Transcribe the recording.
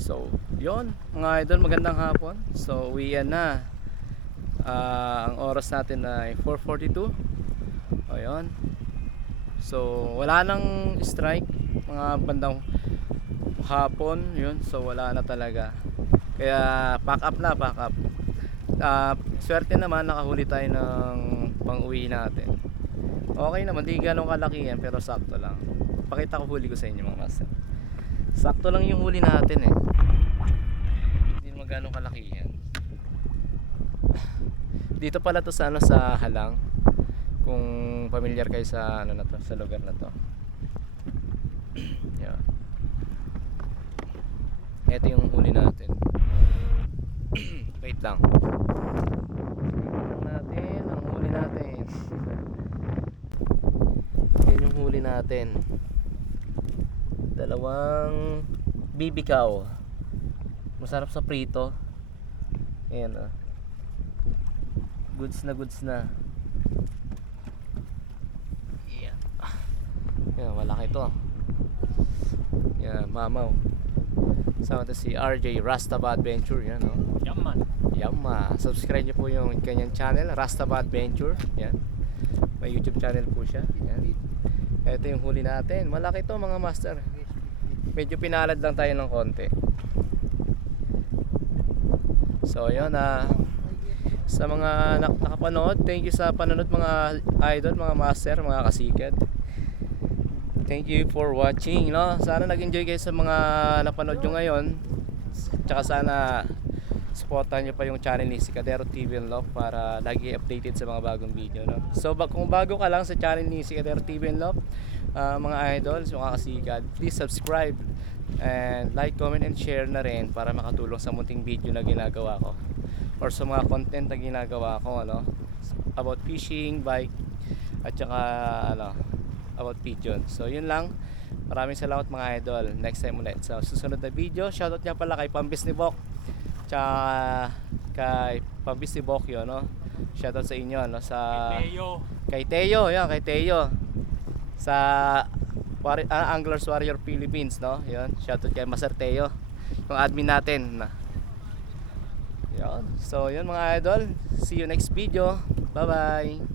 So, yon mga idol, magandang hapon. So, uwian na. Ang oras natin ay 4:42. O, yun. So, wala nang strike mga bandang hapon, yun. So, wala na talaga. Kaya, pack up na, pack up. Swerte naman, nakahuli tayo ng pang-uwi natin. Okay naman, di ganong kalaki yan, pero sakto lang. Pakita ko huli ko sa inyo mga master. Sakto lang yung huli natin eh. Hindi naman ganong kalaki yan. Dito pala to sa ano, sa Halang. Kung familiar kayo sa ano na to, sa lugar na to. Yeah. Ito yung huli natin. Wait lang. Ang huli natin. Yan yung huli natin. Dalawang bibikaw. Masarap sa prito. Ayan ah. Goods na. Yeah. Yan, malaki to. Yan, mamaw. Sama to si RJ Rastaba Adventure. Yan oh. Yamma. Subscribe nyo po yung kanyang channel, Rastaba Adventure. Yan. May YouTube channel po siya. Yan. Ito yung huli natin. Malaki to mga master. Medyo pinalad lang tayo ng konti. So yun sa mga nakapanood, thank you sa panonood mga idol, mga master, mga kasikad. Thank you for watching, no? Sana nag-enjoy kayo sa mga napanood nyo ngayon. Tsaka sana supportan nyo pa yung channel ni Sikadero TV Unlock para lagi updated sa mga bagong video, no? So kung bago ka lang sa channel ni Sikadero TV Unlock, mga idols, mga kasikad, please subscribe and like, comment and share na rin para makatulong sa munting video na ginagawa ko or sa mga content na ginagawa ko, ano, about fishing, bike at saka ano, about pigeon. So yun lang, maraming salamat mga idol. Next time ulit sa susunod na video. Shoutout niya pala kay Pambis ni Bok tsaka kay Pambis ni Bok yun, no? Shoutout sa inyo, no? Kay Teo, yan, kay Teo sa Anglers Warrior Philippines, no? Yun, shoutout kay Master Teo, yung admin natin. Yun. So yun mga idol, see you next video. Bye bye.